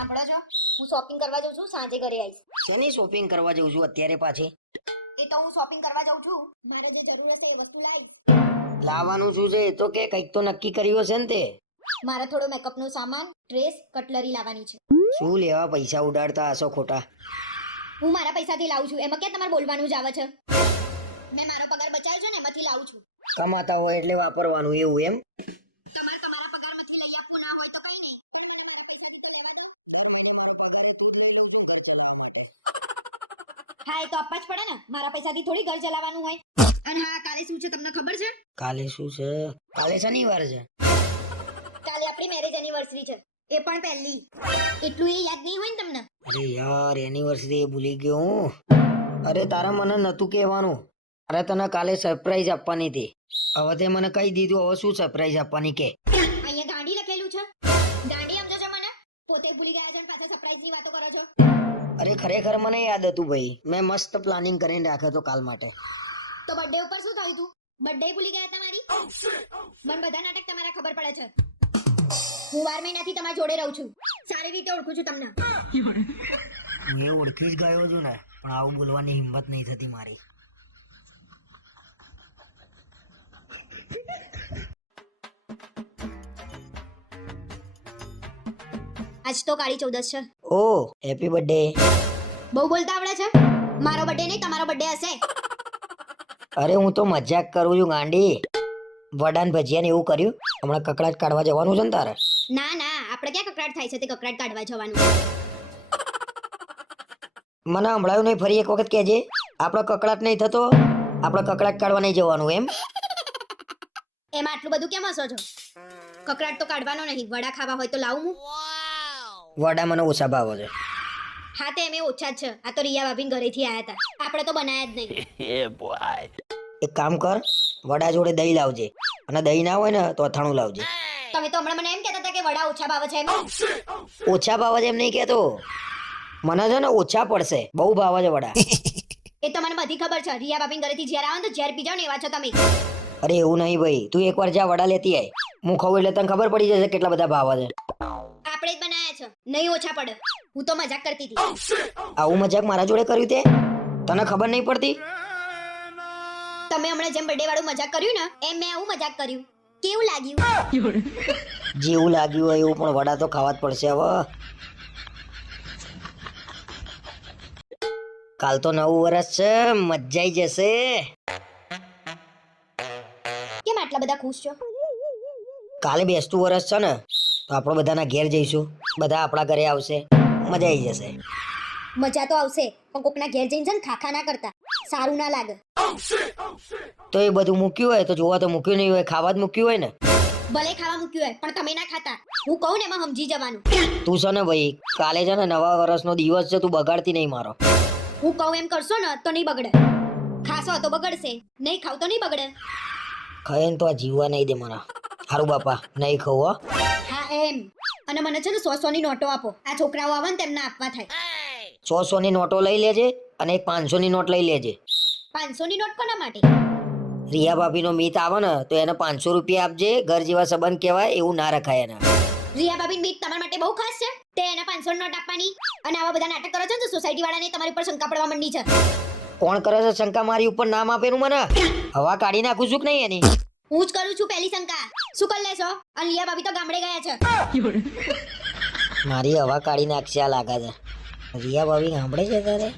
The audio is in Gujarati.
સાંભળો છો. હું શોપિંગ કરવા જઉં છું સાંજે ઘરે આવીશ. શેની શોપિંગ કરવા જઉં છું અત્યારે પાછી? એ તો હું શોપિંગ કરવા જઉં છું. મારે જે જરૂર હશે એ વસ્તુ લાવીશ. લાવવાનું શું છે? એ તો કે કંઈક તો નક્કી કર્યું હશે ને તે. મારે થોડો મેકઅપનો સામાન ડ્રેસ કટલરી લાવવાની છે. શું લેવા પૈસા ઉડાડતા હશો ખોટા? હું મારા પૈસાથી લાવું છું. એમાં ક્યાં તમારે બોલવાનું જ આવે છે? મેં મારો પગાર બચાવ્યો છે ને એમાંથી લાવું છું. કમાતા હોય એટલે વાપરવાનું એવું એમ તમારે તમારા પગારમાંથી લઈ આપવું ના હોય તો કઈ નહીં હા એ તો આપવા જ પડે ને. મારા પૈસાથી થોડી ઘર ચલાવવાનું હોય. અને હા કાલે શું છે તમને ખબર છે? કાલે શું છે? કાલે શનિવાર છે. કાલે આપણી મેરેજ એનિવર્સરી છે. એ પણ પહેલી. એટલું એ યાદ નહીં હોય ને તમને? અરે યાર એનિવર્સરી ભૂલી ગયો હું. અરે તારા મને નતું કહેવાનું. અરે તને કાલે સરપ્રાઈઝ આપવાની હતી. હવે તે મને કહી દીધું હવે શું સરપ્રાઈઝ આપવાની કે? અહીંયા ગાંડી લખેલું છે. ગાંડી સમજો છો મને? પોતે ભૂલી ગયા છો ને પાછા સરપ્રાઈઝની વાતો કરો છો? અરે ખરેખર મને યાદ હતું ભાઈ. મેં મસ્ત પ્લાનિંગ કરીને રાખ્યો હતો કાલ માટે. તો બર્થડે ઉપર શું થયું તું? બર્થડે ભૂલી ગયા તમારી? મને બધા નાટક તમારા ખબર પડે છે. હું બાર મહિનાથી તમારી જોડે રહું છું. સારી રીતે ઓળખું છું તમને. હું એ ઓળખી જ ગયો છું ને પણ આવું બોલવાની હિંમત નહીં થતી મારી. આજ તો કાળી ચૌદસ છે. ઓ હેપી બર્થડે બહુ બોલતા આવડે છે? મારો બર્થડે નહીં તમારો બર્થડે હશે. અરે હું તો મજાક કરું છું ગાંડી. વડાન ભજીયા ને એવું કર્યું. હમણાં કકડાટ કાઢવા જવાનું છે ને તારે? ના ના આપણે ક્યાં કકડાટ થાય છે તે કકડાટ કાઢવા જવાનું. મને સંભળાયું નહીં ફરી એક વખત કહેજે. આપણો કકડાટ નહીં થતો આપણે કકડાટ કાઢવા નહીં જવાનું એમ? એમાં આટલું બધું કેમ હસો છો? કકડાટ તો કાઢવાનો નહીં વડા ખાવા હોય તો લાવું હું. વડા મને ઓછા ભાવ છે. હા તે એમ ઓછા જ છે. આ તો રિયા ભાભી ઘરેથી આયા હતા. આપણે તો બનાયા જ નહીં. એક કામ કર વડા જોડે દહીં લાવજે. અને દહીં ના હોય ને તો અથાણું લાવજે. તમે તો હમણાં મને એમ કહેતા હતા કે વડા ઓછા ભાવે છે એમ. ઓછા ભાવે છે એમ નહીં કહેતો. મને છે ને ઓછા પડશે. બહુ ભાવે છે વડા. એ તો મને બધી ખબર છે. રિયા ભાભી ઘરેથી જ્યારે આવો ને તો ઝેર પી જાવ ને એવા છો તમે. અરે એવું નહીં ભાઈ. તું એકવાર જા વડા લેતી આય. હું ખાઉં એટલે તને ખબર પડી જશે કેટલા બધા ભાવે છે. નહીં ઓછા પડે. હું તો મજાક કરતી હતી. આવું મજાક મારા જોડે કર્યું તે? તને ખબર નહીં પડતી? તમે હમણાં જેમ બર્થડે વાળું મજાક કર્યું ને એમ મેં આવું મજાક કર્યું. કેવું લાગ્યું? જેવું લાગ્યું હોય એવું પણ વડા તો ખાવા જ પડશે હવે. કાલ તો નવું વર્ષ છે મજાઈ જશે. કેમ આટલા બધા ખુશ છો? કાલે બેસતું વર્ષ છે ને. તો આપણે બધાના ઘેર જઈશું. બધા આપણા ઘરે આવશે. મજા આવી જશે. મજા તો આવશે પણ કોકના ઘેર જઈને છે ને ખાખા ના કરતા. સારું ના લાગે. તો એ બધું મૂક્યું હોય તો જોવા તો મૂક્યું નહીં હોય ખાવા જ મૂક્યું હોય ને? ભલે ખાવા મૂક્યું હોય પણ તમે ના ખાતા. હું કહું ને એમાં સમજી જવાનું. તું છે ને ભાઈ કાલે છે ને નવા વર્ષનો દિવસ છે તું બગાડતી નહીં મારો. હું કહું એમ કરશો ને તો નહીં બગડે. ખાશો તો બગડશે નહીં ખાવ તો નહીં બગડે. ખાય ને તો આ જીવવા નહીં દે મને હારું બાપા નહીં ખાવું એમ. અને મને છે ને સો સો ની નોટો આપો. આ છોકરાઓ આવે ને તેમને આપવા થાય. સો સો ની નોટો લઈ લેજે અને એક પાંચસો ની નોટ લઈ લેજે. પાંચસો ની નોટ કોના માટે? રિયા ભાભીનો મિત આવે ને તો એને પાંચસો રૂપિયા આપજે ઘર જેવા સંબંધ કહેવાય એવું ના રખાય એના. રિયા ભાભી મીત તમારા માટે બહુ ખાસ છે. તે એને પાંચસો નોટ આપવાની. અને આવા બધા નાટક કરો છો ને તો સોસાયટી વાળાને તમારી પર શંકા પડવા માંડી છે. કોણ કરે છે શંકા મારી ઉપર? નામ આપેલું મને? હવા કાઢી નાખું છું કે નહીં એની? હું જ કરું છું પહેલી શંકા. શું કરી લેશો? અને રિયા ભાભી તો ગામડે ગયા છે. મારી હવા કાઢી નાખશે આ લાગે છે. રિયા ભાભી સાંભળે છે તારે?